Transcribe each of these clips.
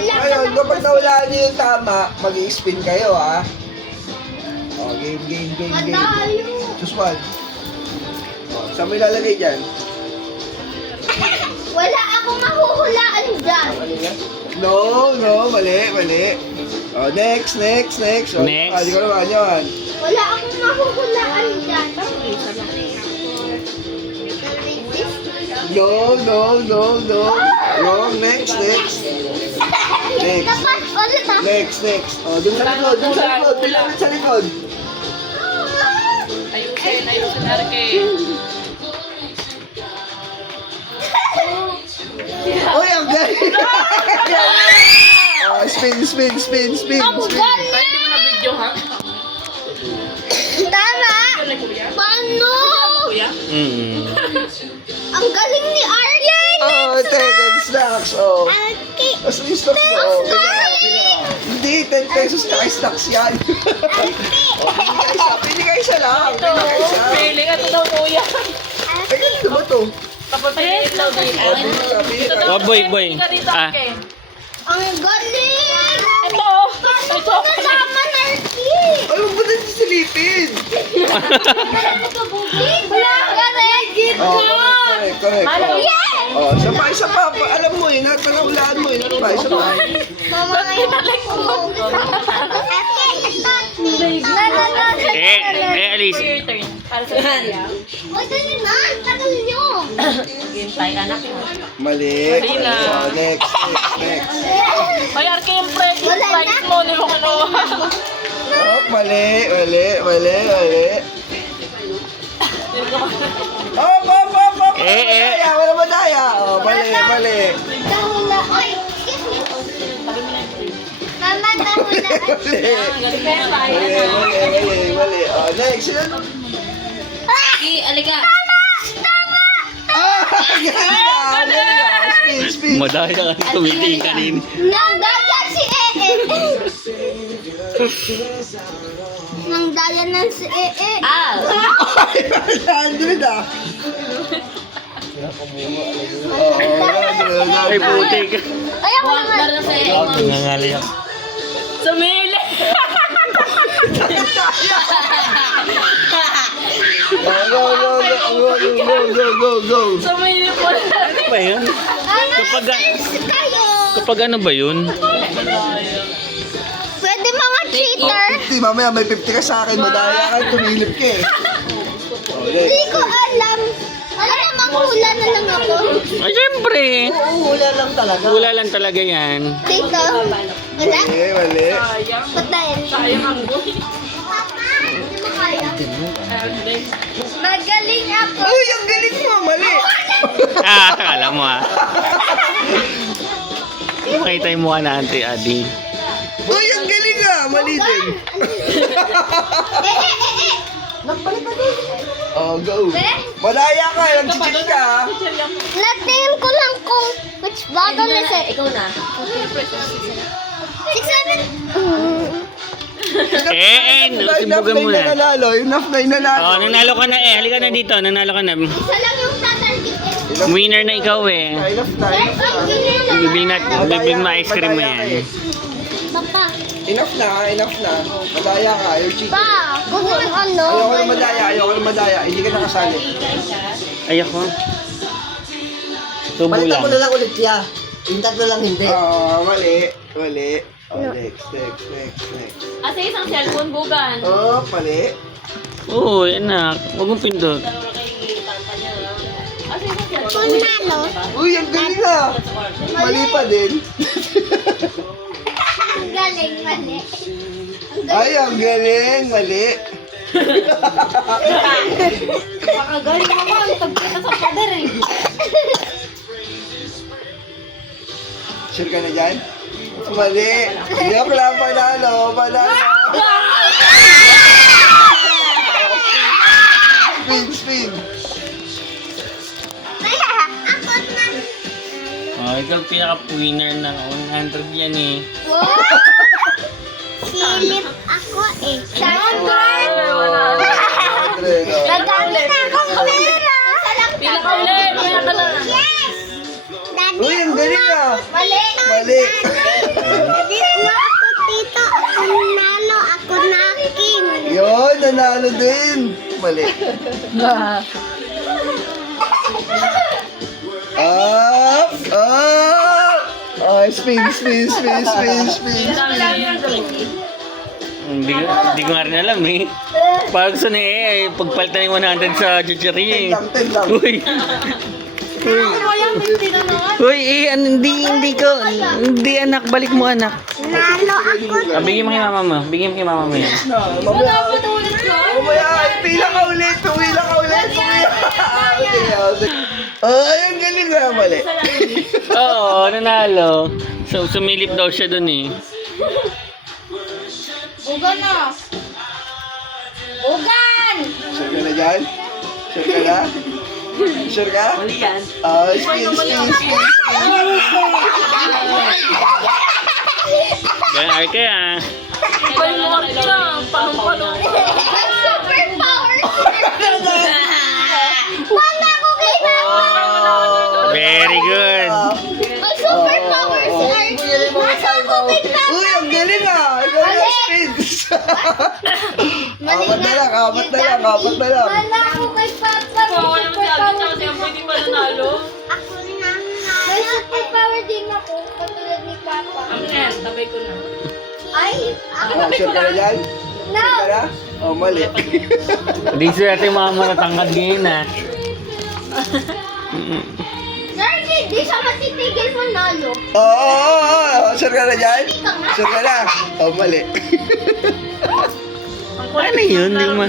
Ngayon, kapag nawalaan niyo yung tama, mag-i-spin kayo, ha? Oh, game. Suswan. Oh, saan mo ilalagay dyan? Wala akong mahuhulaan dyan. No, mali. Oh, next. Oh, Next. di ko naman yan. Wala akong mahuhulaan dyan. No. Wrong, next. Dapat ulit ah. Next. Oh, dun sa likod. Pila ulit sa likod. Ayusin, Arke. Uy, ang galing! Oh, spin. Ang galing! Hindi mo na video, ha? Tama! Ano, kuya? Paano? Kuya? Ang galing ni Arlen! Oh, 10 stocks. Oh. Okay. Tapos yung stocks mo. Oh, pila. Hindi, 10 pesos na stocks yan. Oh, pili ka isa lang. Ito, feeling. Ito daw, kuya. Teka, ano ba to? Tapos piliin daw din. Pili Ito ka. daw, Oh, boy. Ika dito, Ah. Arke. Ang galing! Ito, Paano ito. ko nalaman, Arky? Ay, huwag mo na silipin. Wala ka rin! Oh, correct. Alam, Oh. Yes! Oh, isa pa. Alam mo eh, nahulaan mo eh. Isa pa. Mama, pinalik mo. Alice. Your turn. Para sa kuya. Uy, dali na! Tagal nyo! Hintay, anak. Mali. Mali na. Oh, next. Ay, Arke, yung price Wala na. mo, hindi mo kinuha. Oh, mali. Op. Madaya, wala madaya. Oh, mali. Dahula! Uy, excuse me! Mama, dahula! Galing kaya tayo. Mali. Oh, next. Aliga. Ah, galing ka. Spin. Madaya ka tumiting kanin. Nangdaya si Ee! Nangdaya ng si Ee! Ah! Ay, 100 ah. Ay, putik. Ay, ako naman! Para sa iyo. Nangangali ako. Sumili! Go. Sumili po na. Ano ba yun? Kapag ano ba yun? Pwede mga cheater! 50, mamaya may 50 ka sa akin. Madaya ka, tumilip ka eh. Oh, Hindi next. ko alam! Alam, manghula na lang ako. Ay, syempre. Hula lang talaga yan. Dito. Wala? Mali. Patayin. Sayang ang boy. Papa, hindi mo kaya. Magaling ako. Uy, ang galing mo, mali. Akala mo Makita yung mukha na Auntie Adi. Uy, ang galing ah, mali din. Magpalit pa din. Oh, go. Madaya ka, nagchichik ka. Natingin ko lang kung which bottle is it. Ikaw na. 6, 7. Simbugan mo na. Yung enough na nanalo. Oh, nanalo ka na eh. Halika na dito. Nanalo ka na. Isa lang yung tatargetin. Winner na ikaw eh. Enough na. Bibing mo ice cream mo yan. Papa. Enough na. Madaya ka, you're cheating. Pa, kung ano. Ayoko na madaya. Hindi ka nakasali. Ayoko. Tubo Palitan mo na lang. lang ulit siya. Yung tatlo lang hindi. Oh, mali. Oh, next. Asa isang cellphone, bugan. Oh, mali. Uy, anak. Huwag mong pindot. Dalawa kayong tanta niya. Asa isang cellphone? Kung nalo. Uy, ang galing ah. Mali pa din. Ang galing, mali. Ay, ang galing. Mali. Pakagaling mo man. Pagkita sa pader eh. Sure ka na dyan? Mali. Hindi ako lang panalo. Spin. Kaya, ako na. Oh, ikaw pinaka-winner ng 100 yan eh. Wow! Silip ako eh. Sandwich! Nagamit na akong pera! Pila ka ulit. Pila ka lang. Yes! Daddy, Uy, ang galing ah. Mali! Mali. nanalo din. Mali. Up! Up! Oh, spin. Hindi ko nga rin alam eh. Parang gusto na pagpalitan yung 100 sa chucheria eh. 10 lang. Uy! Uy, hindi anak, balik mo anak. Nalo ako. Bigyan mo kay mama mo, bigyan mo kay mama mo yan. Mamaya, pila ka ulit. Ay, ang galing na. Mali. Oo, nanalo. So, sumilip daw siya dun eh. Ugan na. Ugan! Sure ka na dyan? Sure ka? Mali yan. Spin. Ganyan arke ah. Super powers. Wala ako kay Papa. Very good. My super powers are... Nasa ako kay Papa. Uy, ang galing ah. Galing spins. Apat na lang. Wala ako kay Papa. May super power din ako. Ako na. May super power din ako. Katulad ni Papa. Tabay ko na. Ay, ako Sure ka na dyan? No. Sure ka na? Oh, mali. Hindi siya natin mga matatangkad ngayon ah. Sir, di siya matitigil manalo. Oo. Sure ka na dyan? Sure ka na? Oh, mali. Ano yun? Hindi mo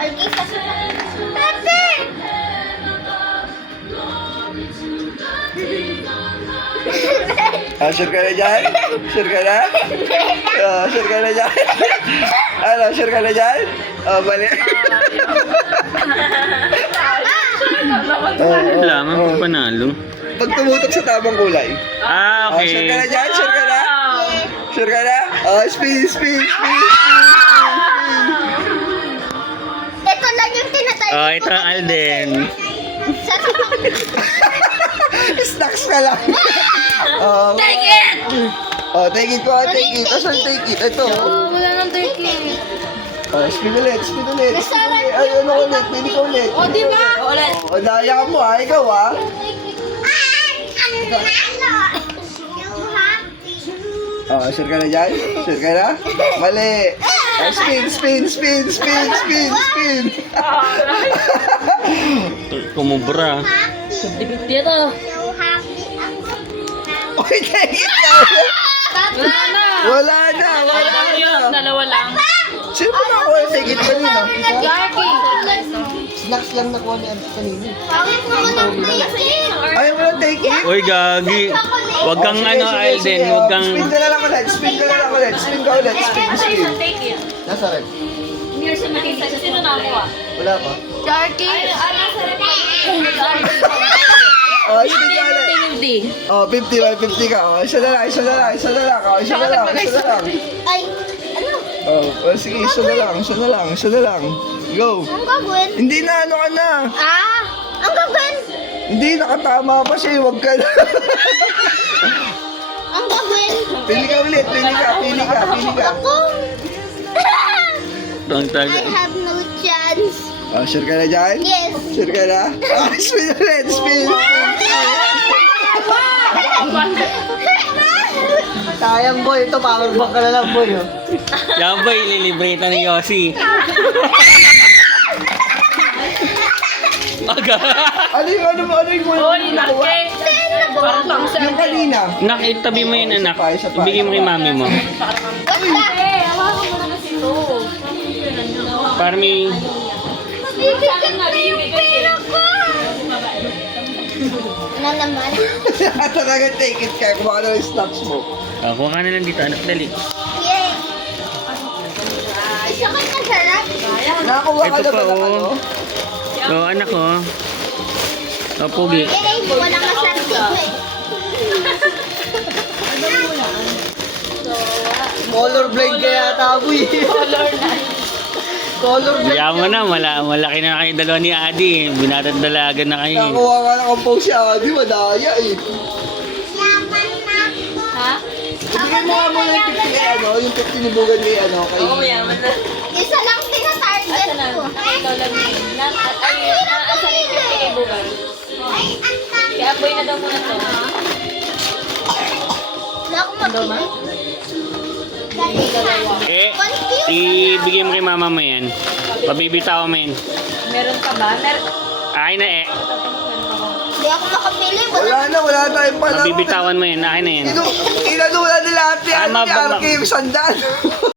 Argi sa Tate! Sure ka na dyan? Sure ka na? Sure ka na dyan? Ano, sure ka na dyan? Oh, mali. Wala, mapapanalo. Pag tumutok sa tamang kulay. Ah, Sure ka na okay. dyan? Sure ka na? Sure ka na? Spin. Ito lang yung tinatay. Oh, ito ang Alden. Snacks ka lang. Take it! Take it ko. Asan take it? Ito. Wala nang taking. Spin ulit. Ay, ano ulit? Pili ko ulit. O, di ba? Ulit. Daya mo ikaw Sure ka na dyan? Sure ka na? Mali. Spin. Kumubra. Dito. So happy ako. Uy, take it na. Wala na. Dalawa lang. Sino ba nakuha yung take it kanina? Jackie. Snacks lang nakuha ni Ante kanina. Bakit naman ang tiyakin? Ayaw mo lang take it? Uy, gagi. Huwag kang Sige, ano, sige, Alden. sige. Huwag kang... Spin ka na lang ulit. Spin ka ulit. Nasa rin? Sino na ako ah? Wala pa. Jackie. Spin ka ulit. 50 ka. Isa na lang. Isa na lang. Ay, ano? Sige, isa na lang. Go. Ang gagawin? Hindi na, ano ka na. Ang gagawin? Hindi, nakatama pa siya. Huwag ka na. Ang gagawin? Pili ka ulit. Ako? Ang I tagal. have no chance. Sure ka na dyan? Yes. Sure ka na? Spin ulit. Spin. Sayang boy, ito power bank ka na lang boy. Oh. Yan ba, ililibreta ni Yossi? Aga. Ano yung nakuha? Yung kanina. Nak, itabi mo yun, anak. Ibigay mo kay mami mo. Para may... Bibigyan ko yung pera ko. Ano naman? Talaga take it ka. Kumakas na yung snacks mo. Kuha ka na lang dito, anak. Dali. Yay! Isa ka masarap. Nakakuha ka Ito na pa, ba ng ano? Oh, anak ko. Oh, pugi. Yay! Walang masarap dito eh. Colorblind ka yata boy. Colorblind. Kaya mo na, malaki na kayo dalawa ni Adi. Binatad-dalagan na kayo. Nakakuha ka na compose si Adi. Madaya eh. Yaman na ako. Ha? Ibigay mo nga muna yung 50 kay yung tinibugan kay ano, kay... Oo, mayaman na. Isa lang tina-target Asa na? ko. Ikaw lang yun. Asa na yung 50 kay Bugan? Kaya Apoy na daw muna to. Wala akong Daw ma? Eh, ibigay mo kay mama mo yan. Pabibitaw mo yan. Meron ka ba? Meron. Akin na eh. Hindi ako makapili. Wala tayong panahon. Pabibitawan mo yan. Akin na yan. Inadula nila lahat yan. Ah, Ni Arky yung sandal.